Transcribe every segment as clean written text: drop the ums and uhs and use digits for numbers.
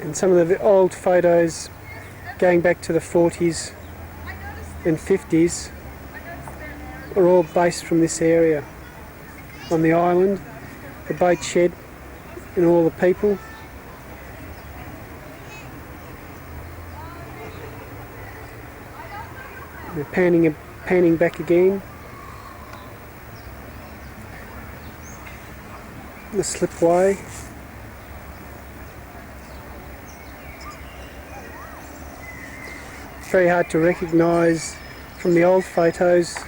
And some of the old photos going back to the 40s and 50s are all based from this area on the island, the boat shed and all the people. They're panning back again. The slipway. Very hard to recognise from the old photos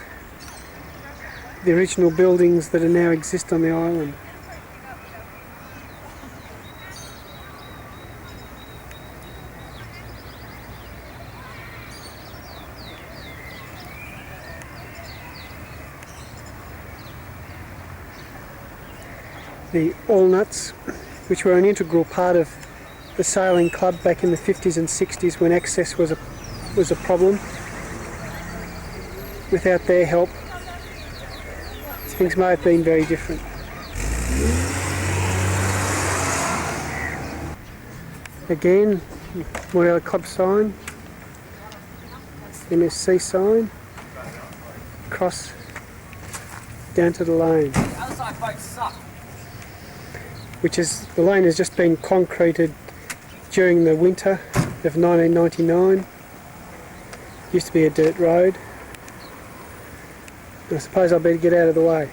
the original buildings that now exist on the island. The Allnuts, which were an integral part of the sailing club back in the 50s and 60s when access was a problem. Without their help, things may have been very different. Again, Morelia Club sign, MSC sign, across down to the lane. Outside boats suck. The lane has just been concreted during the winter of 1999. Used to be a dirt road. I suppose I better get out of the way.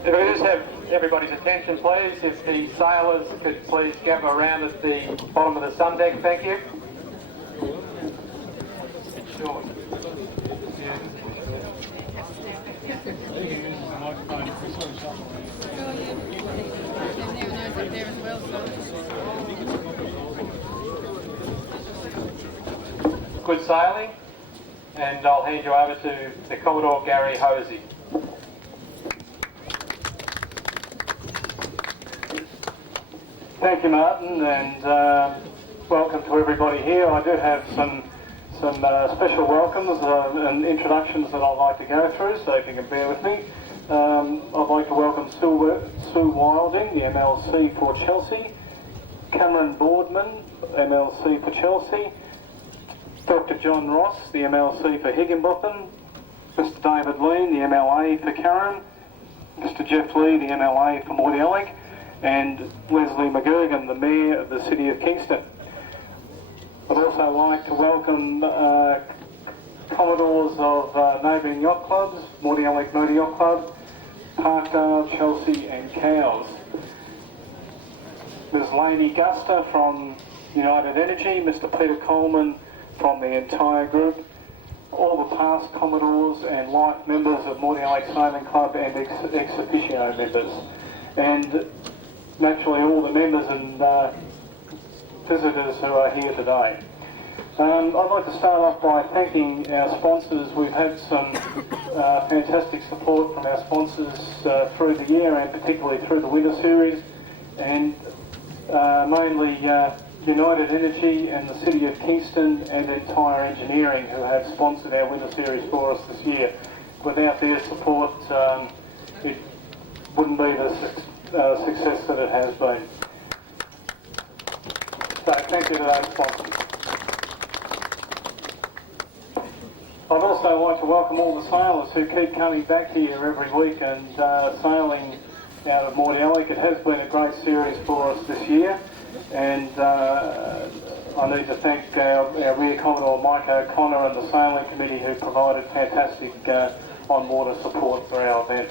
If we just have everybody's attention, please, if the sailors could please gather around at the bottom of the sun deck, thank you. Sure. Good sailing, and I'll hand you over to the Commodore Gary Hosey. Thank you, Martin, and welcome to everybody here. I do have some special welcomes and introductions that I'd like to go through, so if you can bear with me. I'd like to welcome Sue Wilding, the MLC for Chelsea, Cameron Boardman, MLC for Chelsea, Dr. John Ross, the MLC for Higginbotham, Mr. David Lean, the MLA for Carrum, Mr. Jeff Lee, the MLA for Mordialloc, and Leslie McGurgan, the Mayor of the City of Kingston. I'd also like to welcome Commodores of neighbouring yacht clubs, Mordialloc Motor Yacht Club, Parkdale, Chelsea and Cowes. Ms. Lainey Guster from United Energy, Mr. Peter Coleman from the entire group, all the past Commodores and life members of Mordialloc Sailing Club and ex officio members, and naturally all the members and visitors who are here today. I'd like to start off by thanking our sponsors. We've had some fantastic support from our sponsors through the year, and particularly through the Winter Series, and mainly United Energy and the City of Kingston and Entire Engineering, who have sponsored our Winter Series for us this year. Without their support, it wouldn't be the success that it has been. So thank you to those sponsors. I'd also like to welcome all the sailors who keep coming back here every week and sailing out of Mordialloc. It has been a great series for us this year, and I need to thank our Rear Commodore Mike O'Connor and the Sailing Committee, who provided fantastic on-water support for our event.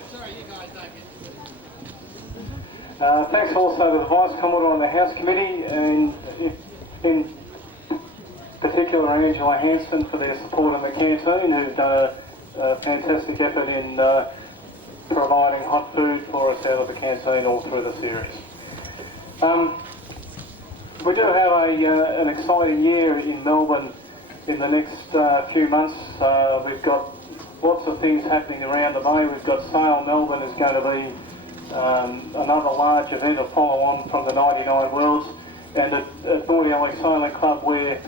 Thanks also to the Vice Commodore and the House Committee, and in particular Angela Hanson for their support in the canteen, who've done fantastic effort in providing hot food for us out of the canteen all through the series. We do have an exciting year in Melbourne in the next few months. We've got lots of things happening around the bay. We've got Sail Melbourne is going to be another large event, a follow-on from the 99 Worlds. And at Mordialloc Sailing Club, we're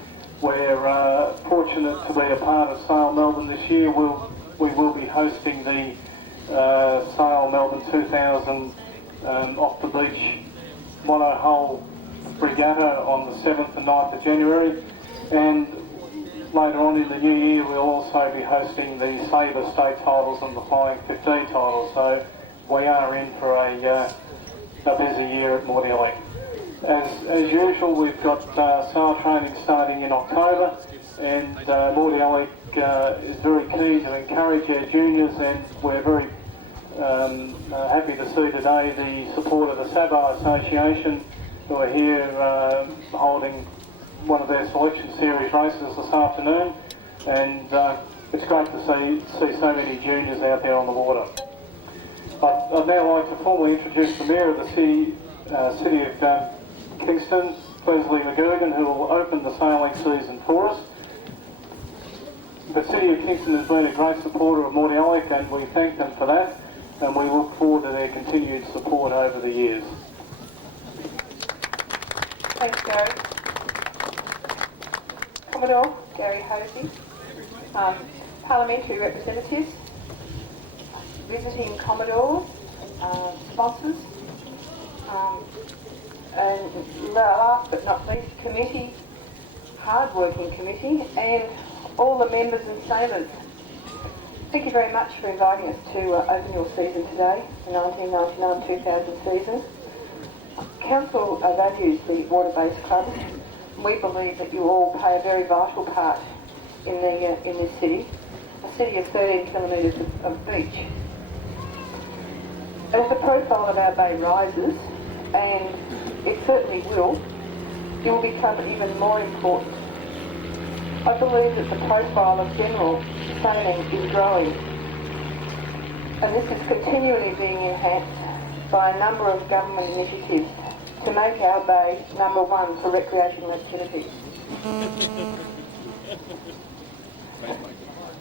fortunate to be a part of Sail Melbourne this year. We will be hosting the Sail Melbourne 2000 off the beach mono-hull regatta on the 7th and 9th of January. And later on in the new year, we'll also be hosting the Sabre State titles and the Flying 15 titles. So we are in for a busy year at Mordialloc. As usual, we've got sail training starting in October, and Mordialloc is very keen to encourage our juniors, and we're very happy to see today the support of the Sabo Association, who are here holding one of their selection series races this afternoon, and it's great to see so many juniors out there on the water. I'd now like to formally introduce the Mayor of the City of Kingston, Leslie McGurgan, who will open the sailing season for us. The City of Kingston has been a great supporter of Mordialloc, and we thank them for that, and we look forward to their continued support over the years. Thanks, Gary. Commodore Gary Hosey, parliamentary representatives, visiting Commodores, sponsors, and last but not least, committee, hard-working committee, and all the members and sailors. Thank you very much for inviting us to open your season today, the 1999-2000 season. Council values the water-based clubs. We believe that you all play a very vital part in this city, a city of 13 kilometres of beach. As the profile of our bay rises, and it certainly will, it will become even more important. I believe that the profile of general sailing is growing, and this is continually being enhanced by a number of government initiatives to make our bay number one for recreational activities.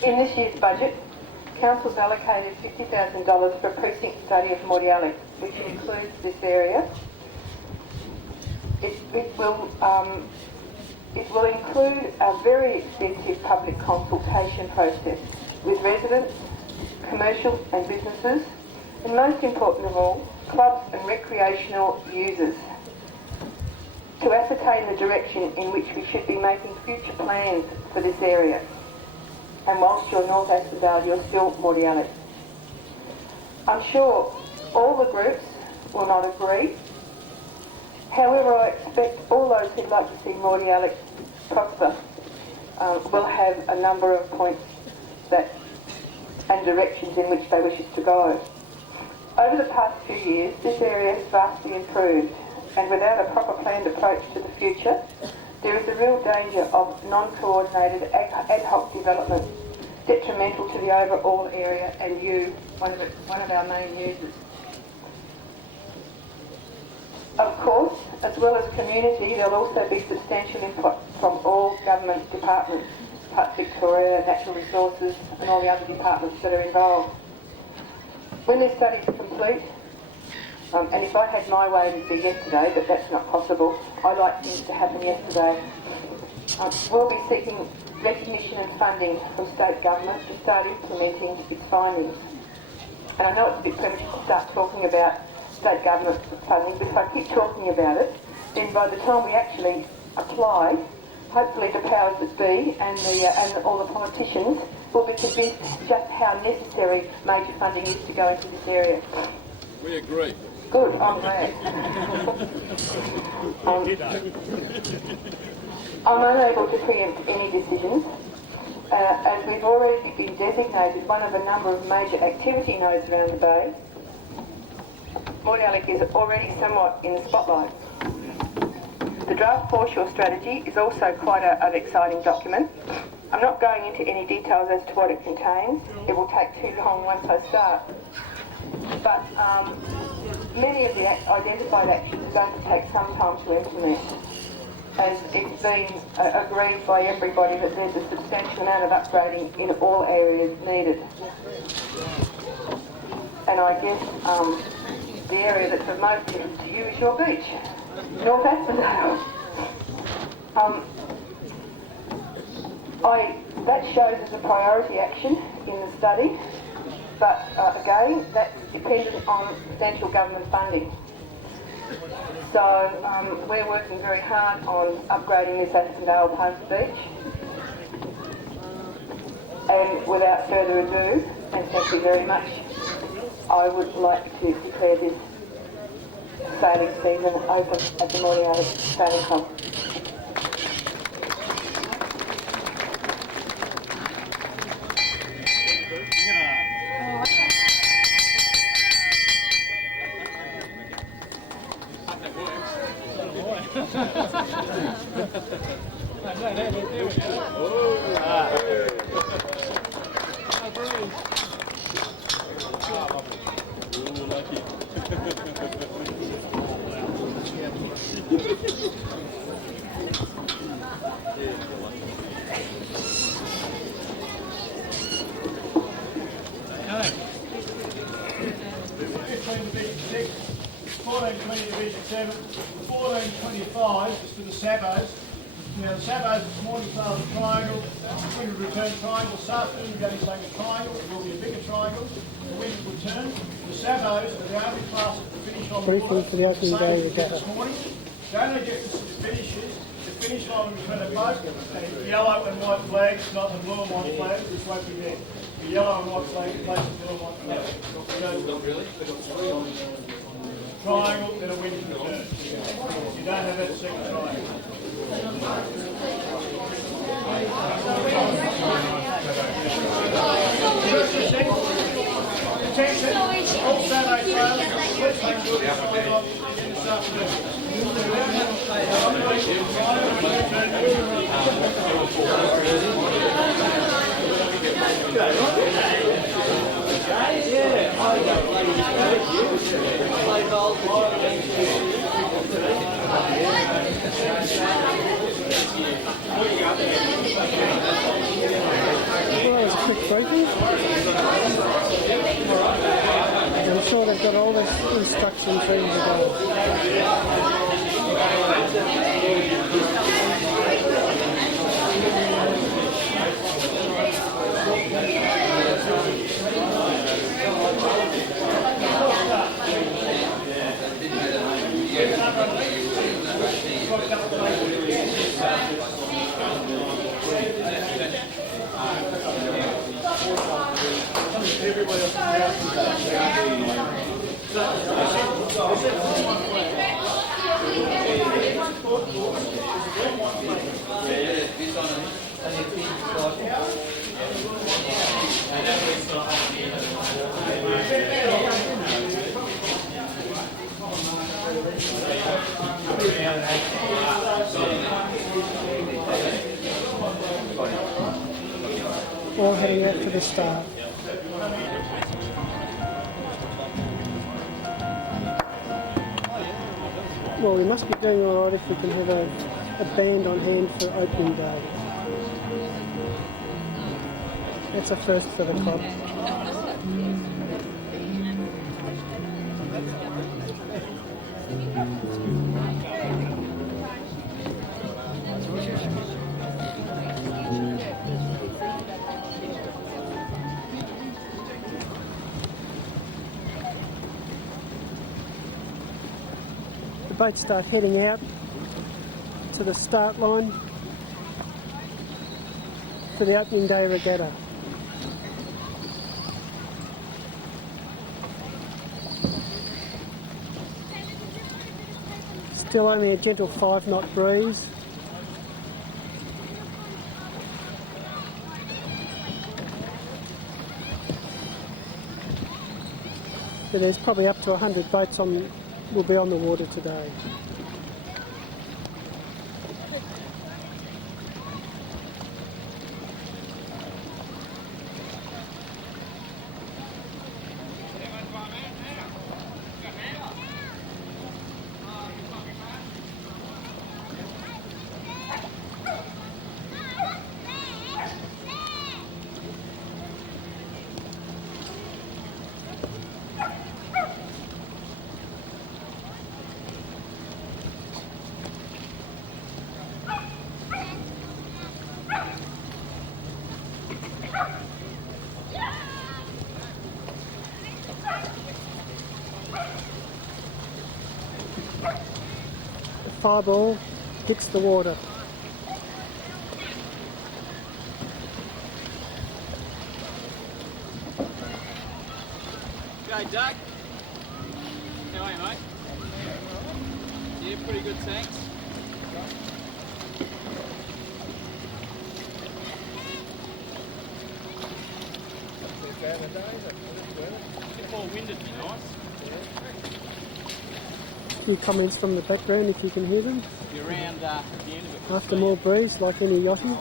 In this year's budget, Council's allocated $50,000 for a precinct study of Mordialloc, which includes this area. It will include a very extensive public consultation process with residents, commercial and businesses, and most important of all, clubs and recreational users, to ascertain the direction in which we should be making future plans for this area. And whilst you're North Asphodel, you're still Mordialloc. I'm sure all the groups will not agree. However, I expect all those who'd like to see Mordialloc prosper will have a number of points and directions in which they wish us to go. Over the past few years, this area has vastly improved, and without a proper planned approach to the future, there is a real danger of non-coordinated ad hoc development, detrimental to the overall area and you, one of our main users. Of course, as well as community, there'll also be substantial input from all government departments, Park Victoria, Natural Resources, and all the other departments that are involved. When this study is complete, and if I had my way, it would be yesterday, but that's not possible. I like things to happen yesterday. We'll be seeking recognition and funding from state government to start implementing its findings. And I know it's a bit premature to start talking about state government funding, but if I keep talking about it, then by the time we actually apply, hopefully the powers that be and all the politicians will be convinced just how necessary major funding is to go into this area. We agree. Good, I'm glad. I'm unable to preempt any decisions, as we've already been designated one of a number of major activity nodes around the bay. Mordialloc is already somewhat in the spotlight. The draft foreshore strategy is also quite an exciting document. I'm not going into any details as to what it contains. It will take too long once I start. But many of the identified actions are going to take some time to implement. And it's been agreed by everybody that there's a substantial amount of upgrading in all areas needed. And I guess the area that's of most interest to you is your beach, North Aspendale. That shows as a priority action in the study, but again, that's dependent on substantial government funding. So we're working very hard on upgrading this Aspendale Post Beach. And without further ado, and thank you very much, I would like to declare this sailing season open at the Morning Sailing Club. Now the Sabos this morning sailed a triangle, the wind would return triangle. This afternoon we're going to sailing a triangle, it will be a bigger triangle, the wind would return. The Sabos are the only classes to finish on the Briefing water. for the opening day regatta. This morning, the only difference to the finishes, the finish line will turn a boat, and it's yellow and white flags, not the blue and white flags, which won't be there. The yellow and white flag replaces the blue and white flag. Triangle, then a wind return. You don't have that second triangle. Attention, all Saturday trailers, let's make sure this sign off again this afternoon. Well, that was a quick briefing. I'm sure they've got all the instructions ready to go. All heading out to the start. Well, we must be doing all right if we can have a band on hand for opening day. That's a first for the club. The boats start heading out to the start line for the opening day regatta. Still only a gentle 5-knot breeze. So there's probably up to 100 boats will be on the water today. The fireball hits the water. G'day, Doug. How are you, mate? Yeah, pretty good, thanks. If all wind would be nice. A few comments from the background if you can hear them. Be around at the end of it. After more breeze, like any yachty.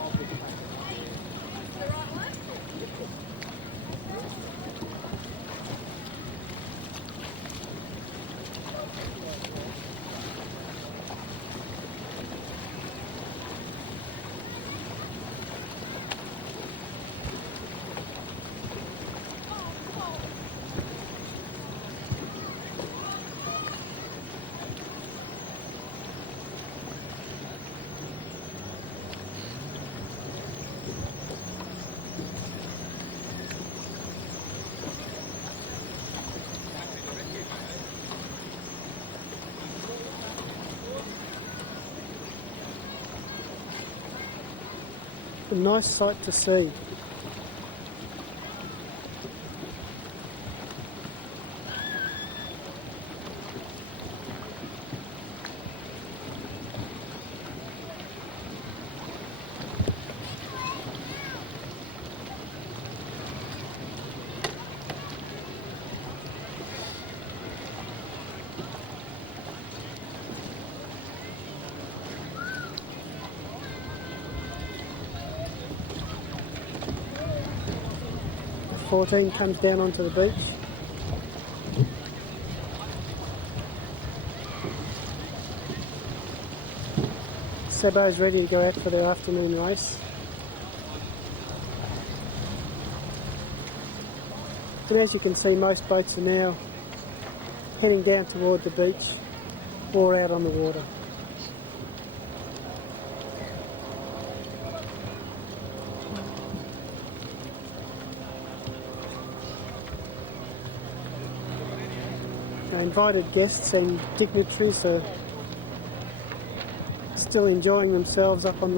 A nice sight to see. The 14 comes down onto the beach. Sabo's ready to go out for their afternoon race. And as you can see, most boats are now heading down toward the beach or out on the water. Our invited guests and dignitaries are still enjoying themselves up on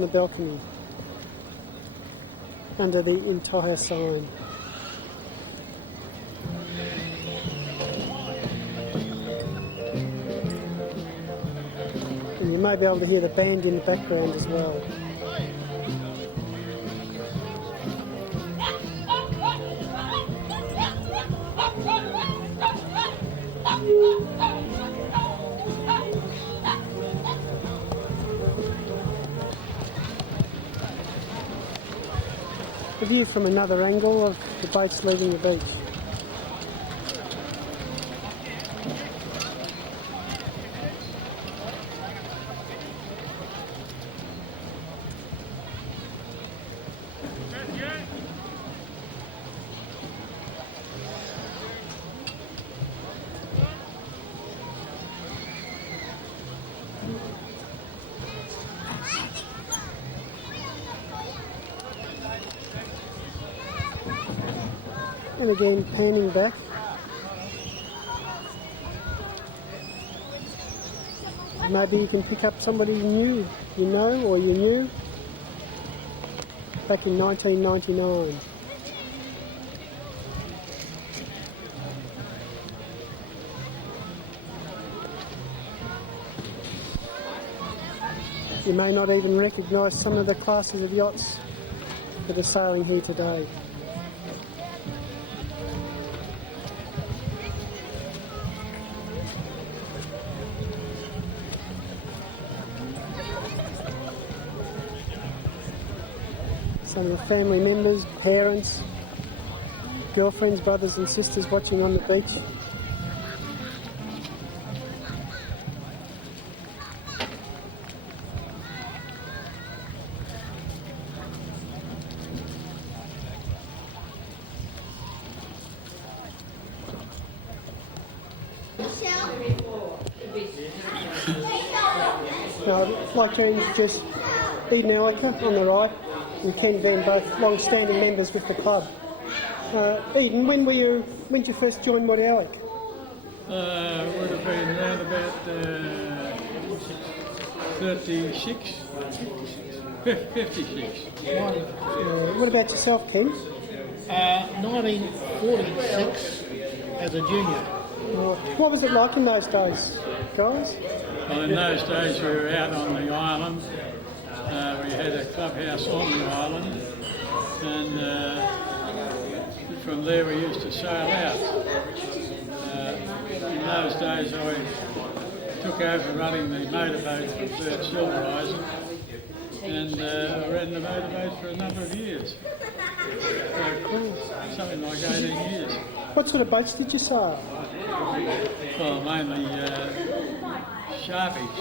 the balcony under the entire sign. And you may be able to hear the band in the background as well. A view from another angle of the boats leaving the beach. And again, panning back. Maybe you can pick up somebody new, you know, or you knew back in 1999. You may not even recognise some of the classes of yachts that are sailing here today. Some of the family members, parents, girlfriends, brothers and sisters watching on the beach. Now, I'd like to introduce Eden Elliker on the right and Ken Venn, both long-standing members with the club. Eden, when did you first join Moody Alec? Would have been around about 56. What about yourself, Ken? 1946 as a junior. What was it like in those days, guys? Well, in those days we were out on the island. We had a clubhouse on the island, and from there we used to sail out. In those days I took over running the motorboat for Bert Silvereisen, and I ran the motorboat for a number of years. Something like 18 years. What sort of boats did you sail? Well, mainly Sharpies.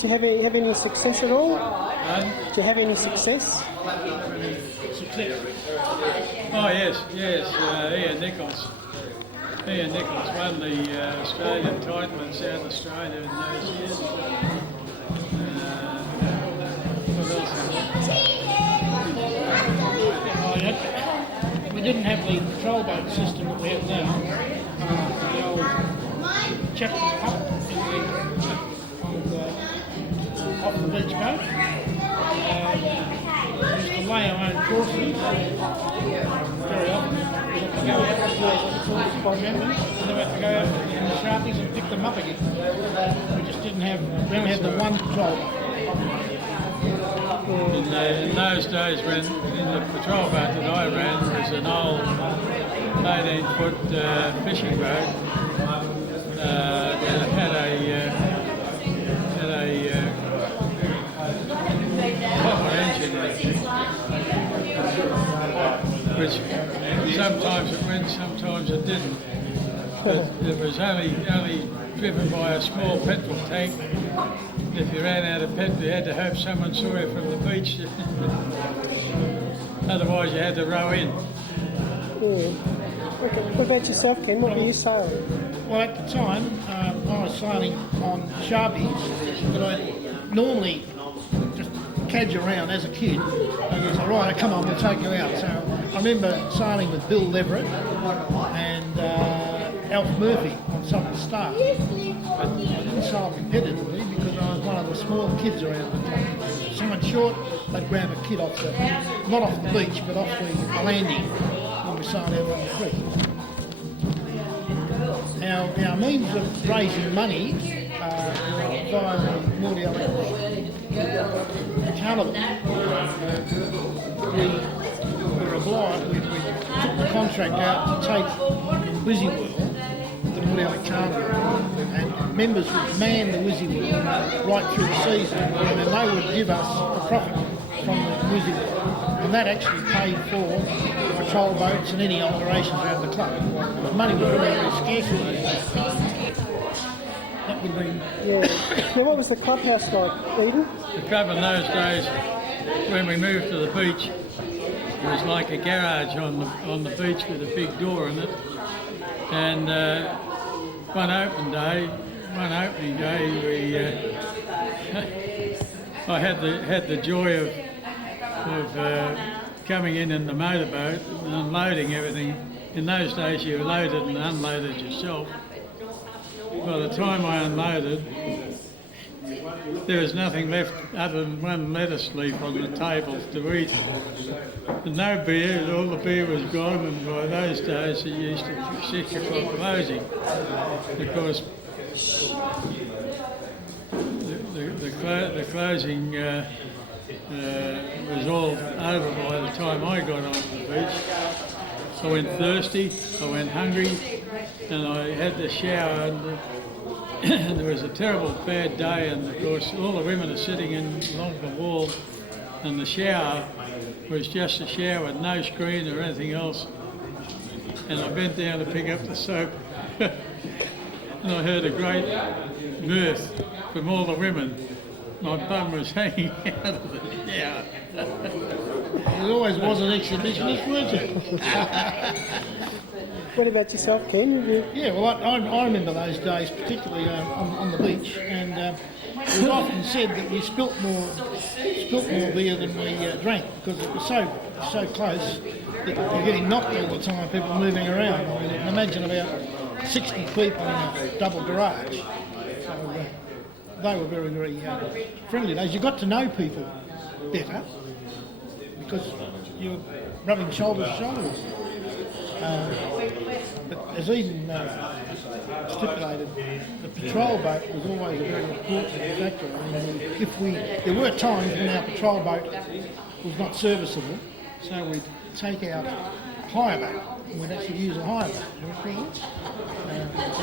Did you have any success at all? And, Did you have any success? oh yes, Ian Nichols. Ian Nichols won the Australian title in South Australia in those years. What else is We didn't have the patrol boat system that we have now. The old chapter pup off the beach boat. We used to lay our own courses very often. We had to go out and lay the courses by members, and then we had to go out in the Sharpies and pick them up again. We just didn't have, we only had the one patrol boat. in those days when in the patrol boat that I ran was an old 18-foot fishing boat that had a copper engine in it, which sometimes it went, sometimes it didn't. But it was only driven by a small petrol tank. If you ran out of petrol, you had to hope someone saw you from the beach. Otherwise, you had to row in. Okay. What about yourself, Ken? What were you sailing? Well, at the time, I was sailing on Sharpies, but I normally just cadge around as a kid. And he said, right, come on, we'll take you out. So I remember sailing with Bill Leverett and Alf Murphy on some of the staff. But I didn't sail competitively because I was one of the small kids around the club. If someone short, they'd grab a kid off not off the beach, but off the landing when we sailed out on the creek. Our means of raising money via the Moody Alec Carnival. We were obliged, we took the contract out to take Wizzy World, the Moody Alec Carnival, and members would man the Wizzy World right through the season, and then they would give us a profit from the Wizzy World. And that actually paid for the patrol boats and any alterations around the club. The money was very, very scarce in those days. That would be... Yeah. Now, what was the clubhouse like, Eden? The club in those days, when we moved to the beach, it was like a garage on the beach with a big door in it. And one opening day, I had the joy of coming in the motorboat and unloading everything. In those days you loaded and unloaded yourself. By the time I unloaded, there was nothing left other than one lettuce leaf on the table to eat. And no beer, and all the beer was gone, and by those days it used to be 6 o'clock closing. Of course, the closing was all over by the time I got onto the beach. I went thirsty, I went hungry, and I had to shower. And there was a terrible bad day, and of course all the women are sitting along the wall, and the shower was just a shower with no screen or anything else. And I bent down to pick up the soap, and I heard a great mirth from all the women. My bum was hanging out of the shower. It always was an exhibitionist, weren't it? What about yourself, Ken? Yeah, well, I remember those days, particularly on the beach, and we've often said that we spilt more beer than we drank because it was so close that you're getting knocked all the time, people moving around. I mean, you can imagine about 60 people in a double garage. So they were very, very friendly days. You got to know people better because you were rubbing shoulder to shoulder with them. But as Eden stipulated, the patrol boat was always a very important factor. I mean, there were times when our patrol boat was not serviceable, so we'd take out a hire boat and we'd actually use a hire boat.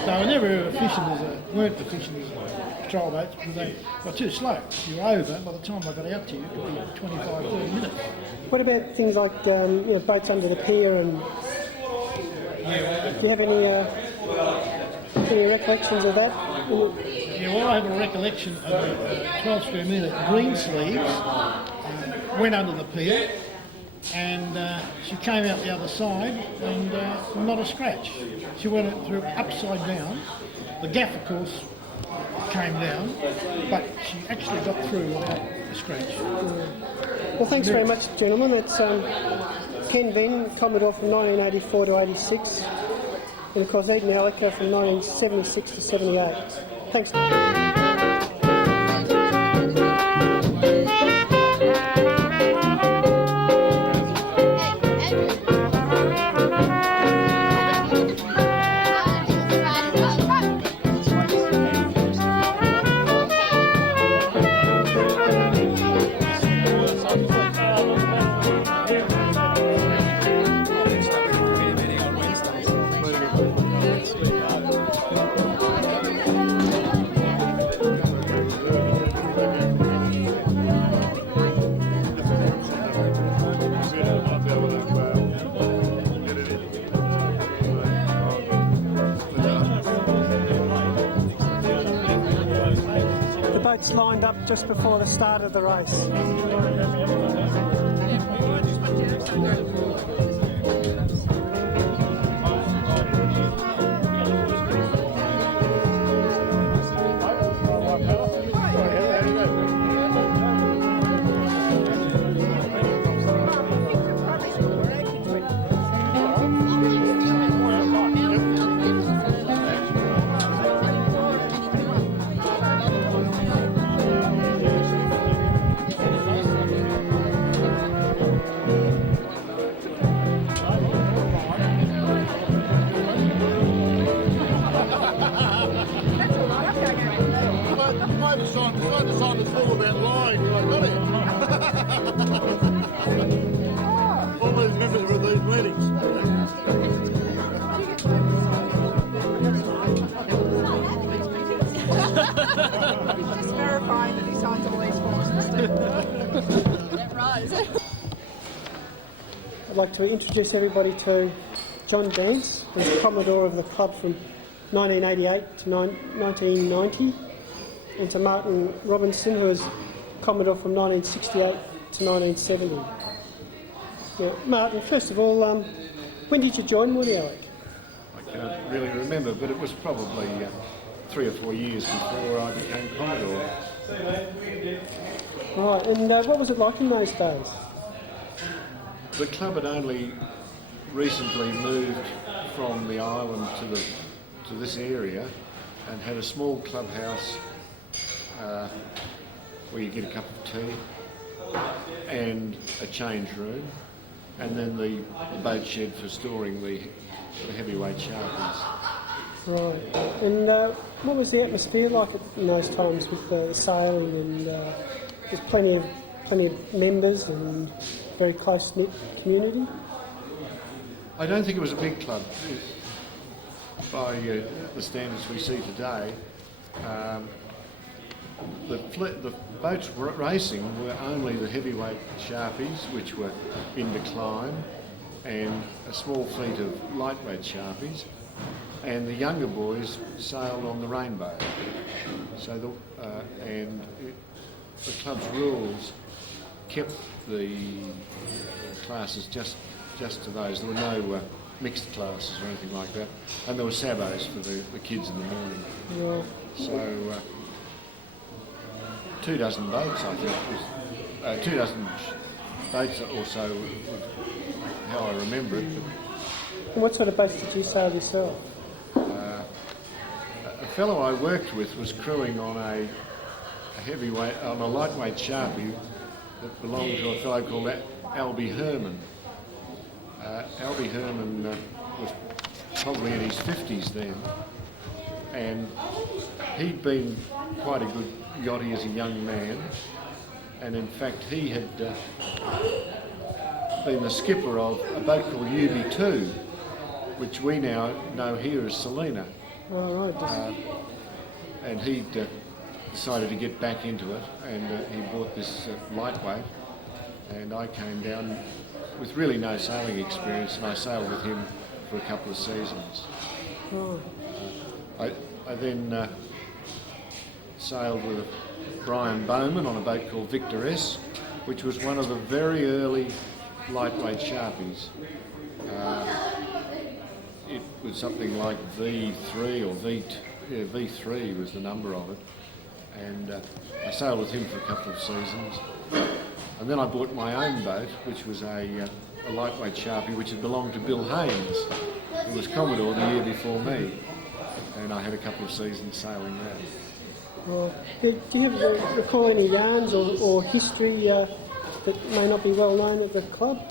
They were never weren't efficient as patrol boats because they were too slow. You were over, by the time they got out to you, it could be 25, 30 minutes. What about things like boats under the pier and... Do you have any recollections of that? Yeah, well, I have a recollection of a 12 square metre green sleeves, went under the pier, and she came out the other side and not a scratch. She went through upside down. The gaff, of course, came down, but she actually got through without a scratch. Well, thanks very much, gentlemen. That's Ken Venn, Commodore from 1984 to 86, and of course Eden Alliker from 1976 to 78. Thanks. Lined up just before the start of the race. Just verifying that he signed all these forms instead. Right. I'd like to introduce everybody to John Dance, who's Commodore of the club from 1988 to 1990, and to Martin Robinson, who was Commodore from 1968 to 1970. Yeah, Martin, first of all, when did you join Moonee Alec? I can't really remember, but it was probably 3 or 4 years before I became Commodore. Right, and what was it like in those days? The club had only recently moved from the island to this area and had a small clubhouse where you get a cup of tea and a change room, and then the boat shed for storing the heavyweight sharpies. Right, and what was the atmosphere like in those times with the sailing, and there's plenty of members and very close-knit community? I don't think it was a big club by the standards we see today. The boats racing were only the heavyweight sharpies, which were in decline, and a small fleet of lightweight sharpies, and the younger boys sailed on the Rainbow. So the club's rules kept the classes just to those. There were no mixed classes or anything like that, and there were sabos for the kids in the morning. Yeah. So 2 dozen boats, I think. It was 2 dozen boats or so, how I remember it. And what sort of boats did you sail yourself? A fellow I worked with was crewing on a lightweight Sharpie that belonged to a fellow called Albie Herman. Albie Herman was probably in his 50s then, and he'd been quite a good yachty as a young man, and in fact he had been the skipper of a boat called UB2, which we now know here as Selina. Oh, right. And he'd decided to get back into it, and he bought this lightweight, and I came down with really no sailing experience, and I sailed with him for a couple of seasons. Oh. I then sailed with Brian Bowman on a boat called Victor S, which was one of the very early lightweight Sharpies. It was something like V3 or V3 was the number of it, and I sailed with him for a couple of seasons. And then I bought my own boat, which was a lightweight Sharpie, which had belonged to Bill Haynes, who was Commodore the year before me, and I had a couple of seasons sailing that. Well, do you recall any yarns or history that may not be well known at the club?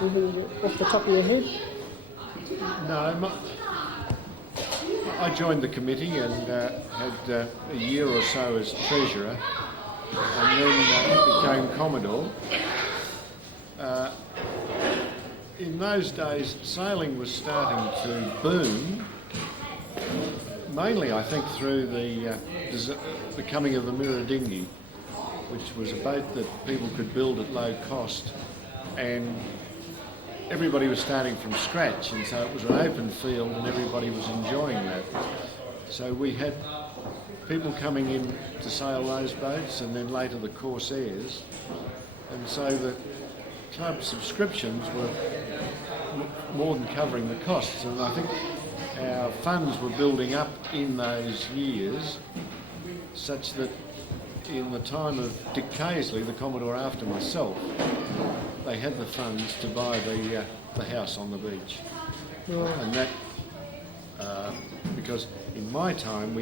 Anything off the top of your head? No, I joined the committee and had a year or so as treasurer, and then became Commodore. In those days, sailing was starting to boom, mainly I think through the coming of the Mirror Dinghy, which was a boat that people could build at low cost, and everybody was starting from scratch, and so it was an open field and everybody was enjoying that. So we had people coming in to sail those boats, and then later the Corsairs, and so the club subscriptions were more than covering the costs, and I think our funds were building up in those years such that in the time of Dick Caisley, the Commodore after myself, they had the funds to buy the house on the beach. And that, because in my time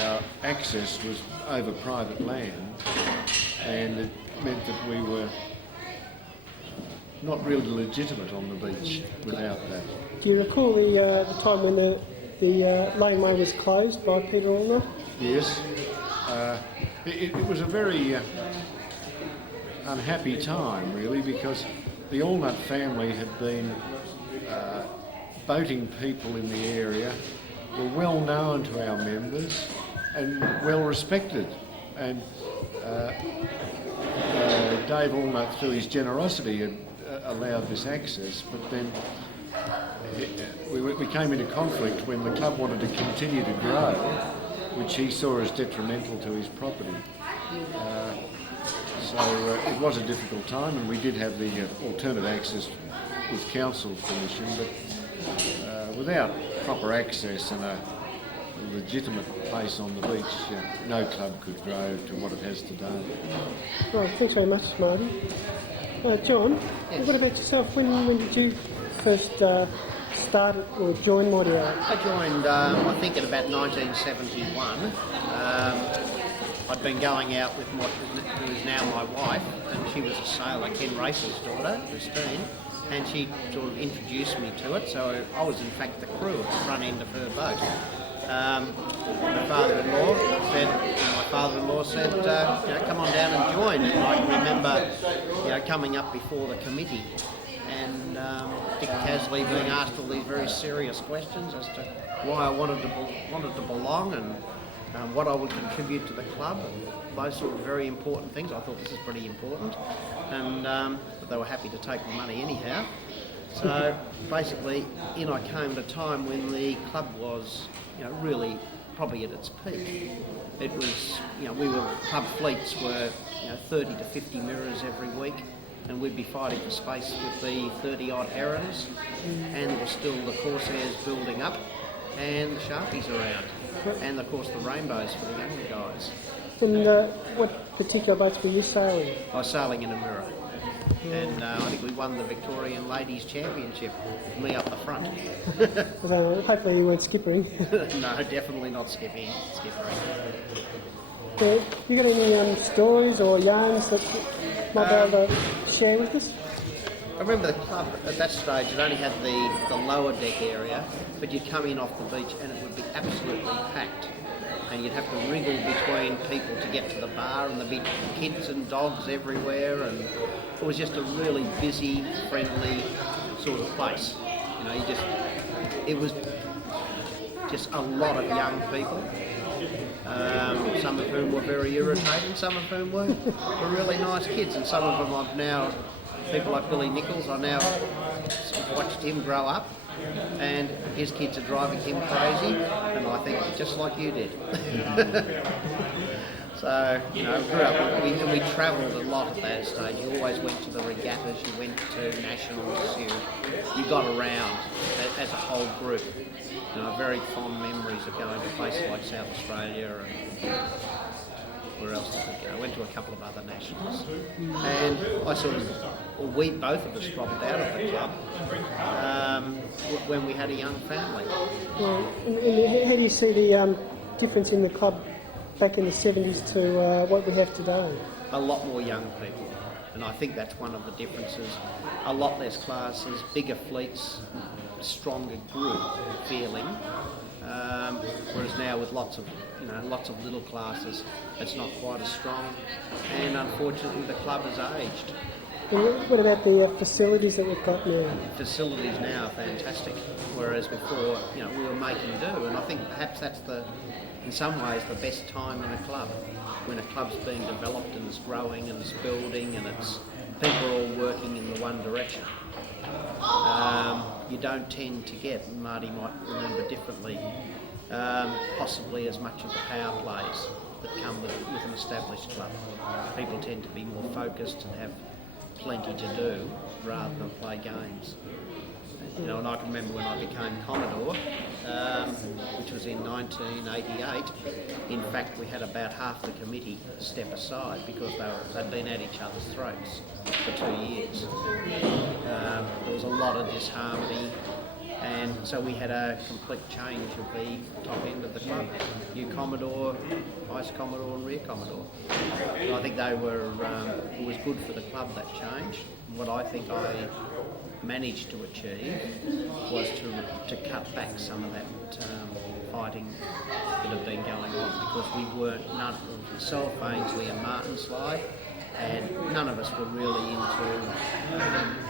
our access was over private land, and it meant that we were not really legitimate on the beach without that. Do you recall the time when the laneway was closed by Peter Allnut? Yes. It was a very unhappy time, really, because the Allnut family had been boating people in the area, were well known to our members and well respected. And Dave Allnut, through his generosity, had allowed this access, but then we came into conflict when the club wanted to continue to grow, which he saw as detrimental to his property. So it was a difficult time, and we did have the alternate access with council permission, but without proper access and a legitimate place on the beach, no club could grow to what it has today. Right, thanks very much, Marty. John, Yes. what about yourself? When did you first start or join Mighty Owl? I joined, I think, in about 1971. I'd been going out with who is now my wife, and she was a sailor, Ken Race's daughter, Christine, and she sort of introduced me to it, so I was in fact the crew at the front end of her boat. My father-in-law said, come on down and join. And I can remember, coming up before the committee and Dick Caisley being asked all these very serious questions as to why I wanted to belong and what I would contribute to the club, and those sort of very important things. I thought this is pretty important, and but they were happy to take the money anyhow. So basically, in I came at a time when the club was, really probably at its peak. It was, club fleets were, 30 to 50 mirrors every week, and we'd be fighting for space with the 30-odd Herons, and there was still the Corsairs building up, and the Sharpies around, and of course the Rainbows for the younger guys. And what particular boats were you sailing? I was sailing in a mirror, and I think we won the Victorian Ladies Championship with me up the front. So hopefully you weren't skippering. No, definitely not skippering. You got any stories or yarns that you might be able to share with us? I remember the club at that stage, it only had the lower deck area, but you'd come in off the beach and it would be absolutely packed. And you'd have to wriggle between people to get to the bar, and there'd be kids and dogs everywhere, and it was just a really busy, friendly sort of place. You know, it was just a lot of young people, some of whom were very irritating, some of whom were really nice kids, and some of them I've now, people like Billy Nichols, I now watched him grow up, and his kids are driving him crazy, and I think just like you did. So, you know, grew up, and we travelled a lot at that stage. You always went to the regattas, you went to nationals, you got around as a whole group. You know, very fond memories of going to places like South Australia and where else did we go? I went to a couple of other nationals, and we both of us dropped out of the club when we had a young family. Well, and how do you see the difference in the club back in the 70s to what we have today? A lot more young people, and I think that's one of the differences. A lot less classes, bigger fleets, stronger group feeling. Whereas now with lots of little classes, it's not quite as strong, and unfortunately the club has aged. And what about the facilities that we've got now? Facilities now are fantastic, whereas before, you know, we were making do, and I think perhaps that's in some ways the best time in a club, when a club's being developed and it's growing and it's building and it's people are all working in the one direction. You don't tend to get, and Marty might remember differently, possibly as much of the power plays that come with an established club. People tend to be more focused and have plenty to do rather than play games. You know, and I can remember when I became Commodore, which was in 1988, in fact we had about half the committee step aside because they'd been at each other's throats for 2 years. There was a lot of disharmony, and so we had a complete change of the top end of the club. New Commodore, Vice Commodore and Rear Commodore. And I think they were, it was good for the club, that change. What I think I managed to achieve was to cut back some of that fighting that had been going on, because we weren't, none of myself, Ainsley and Martin Slide, and none of us were really into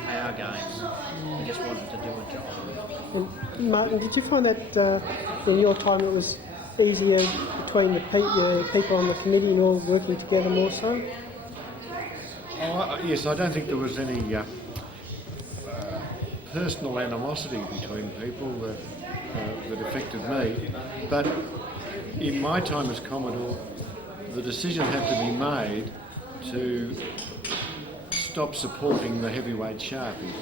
our games. We just wanted to do a job. And Martin, did you find that in your time it was easier between the people on the committee and all working together more so? Yes, I don't think there was any personal animosity between people that affected me, but in my time as Commodore, the decision had to be made to stop supporting the heavyweight Sharpie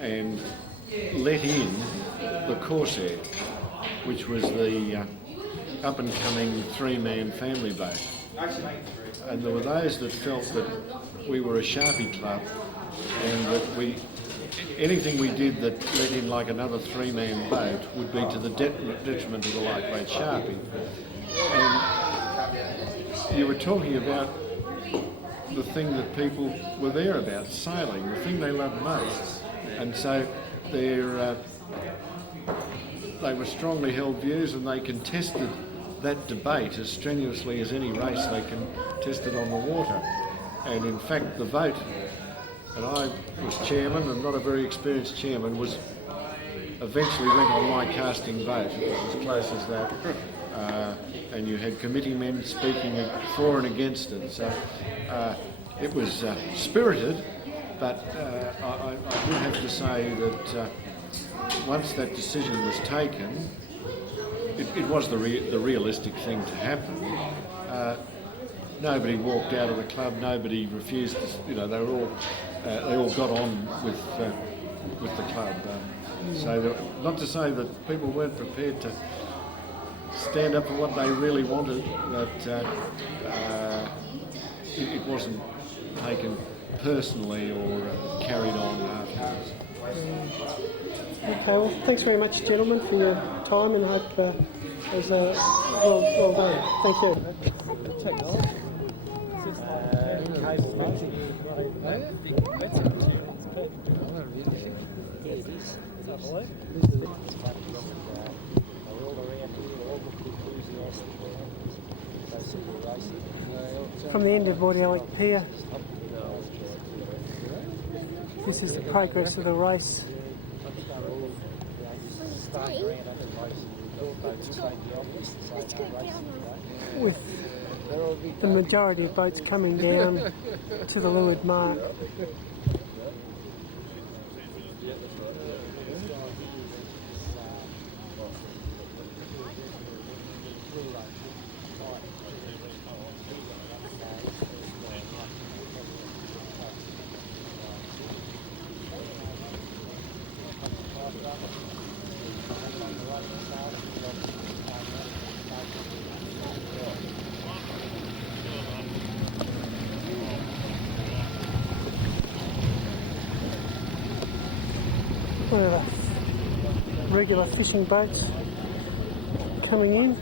and let in the Corsair, which was the up-and-coming three-man family boat. And there were those that felt that we were a Sharpie club and that anything we did that let in like another three-man boat would be to the detriment of the lightweight Sharpie. And you were talking about the thing that people were there about, sailing, the thing they loved most. And so they were strongly held views, and they contested that debate as strenuously as any race they contested on the water. And in fact the vote, and I was chairman and not a very experienced chairman, eventually went on my casting vote. It was as close as that. And you had committee men speaking for and against it. So it was spirited, but I would have to say that once that decision was taken, it was the realistic thing to happen. Nobody walked out of the club. Nobody refused to. You know, they all got on with the club. So not to say that people weren't prepared to stand up for what they really wanted, that it wasn't taken personally or carried on afterwards. Okay, well, thanks very much, gentlemen, for your time, and I hope it was well done. Thank you. From the end of Mordialloc Pier, this is the progress of the race. With the majority of boats coming down to the Leeward Mark. One of the regular fishing boats coming in.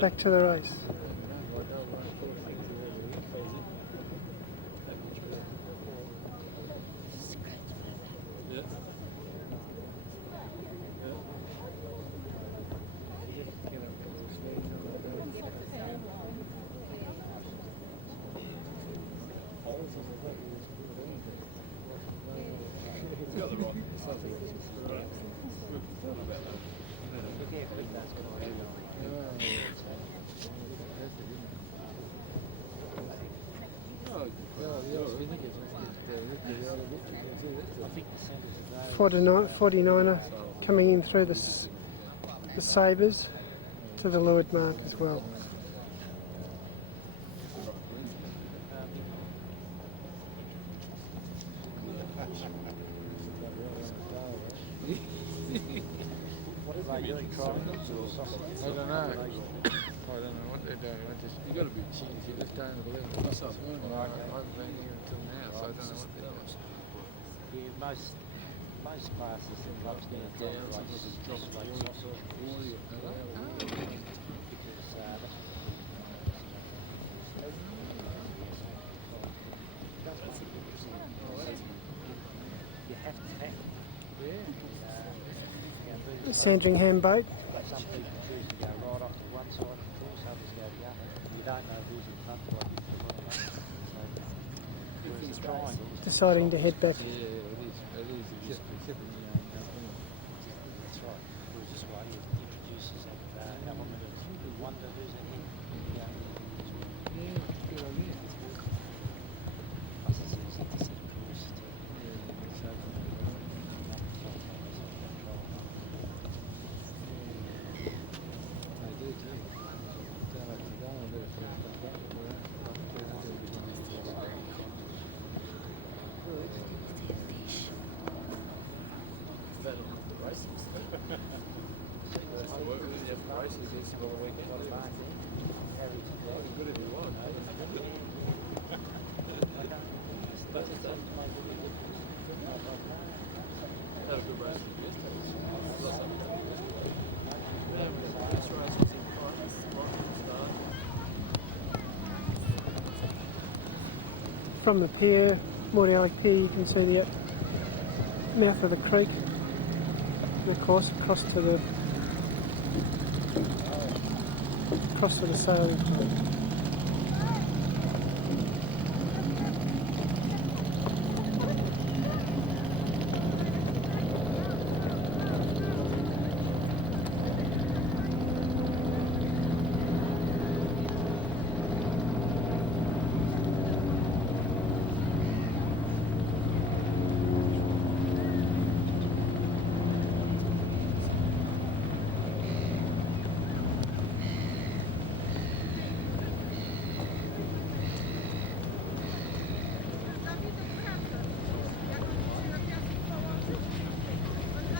Back to the race. .49, 49er coming in through the Sabres to the Leeward Mark as well. I don't know. I don't know what they're doing. You got to be cheesy. Let's go and believe it. What's up? I haven't been here until now, so I don't know what they're doing. Yeah, most classes in upstairs you have to tackle. Sandringham boat. Some people choose to go right off to one side of the course, others go the other. You don't know who's in front of you. Whereas the triangle, Deciding to head back. Yeah, it is. Except that's right. Whereas this way it introduces that element of wonder who's ahead. yeah, good idea. Plus it's easy to set course to They do too. Don't have to go and do it. From the pier, Mordialloc Pier, you can see the mouth of the creek, and of course across to the sailing point.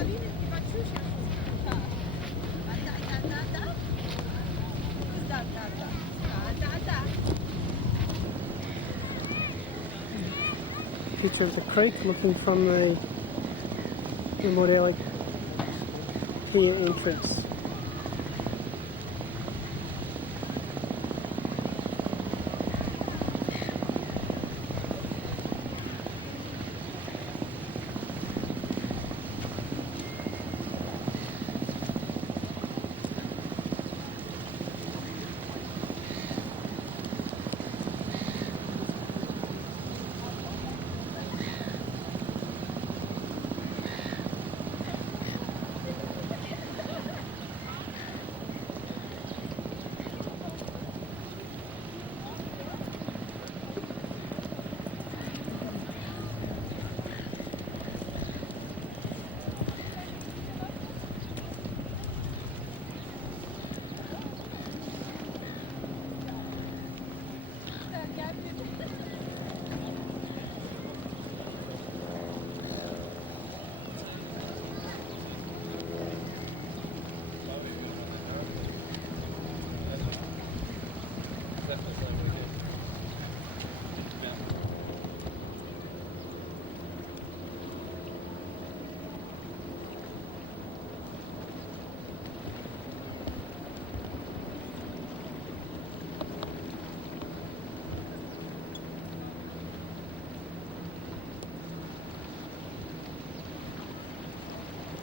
Picture of the creek looking from the Mordelli Pier entrance.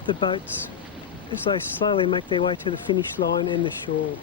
The boats as they slowly make their way to the finish line and the shore.